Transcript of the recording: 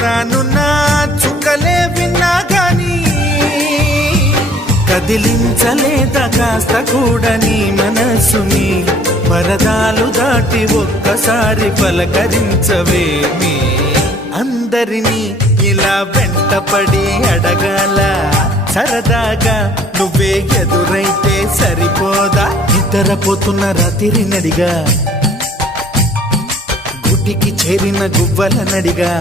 రానున్న చుక్కలే విన్నా గాని కదిలించలేదా కాస్త కూడా నీ మనసుని పరదాలు దాటి ఒక్కసారి పలకరించవేమి అందరినీ ఇలా వెంటపడి అడగాల సరదాగా నువ్వే ఎదురైతే సరిపోదా నిద్రపోతున్న రాత్రి నడిగా గుటికి చేరిన గువ్వల నడిగా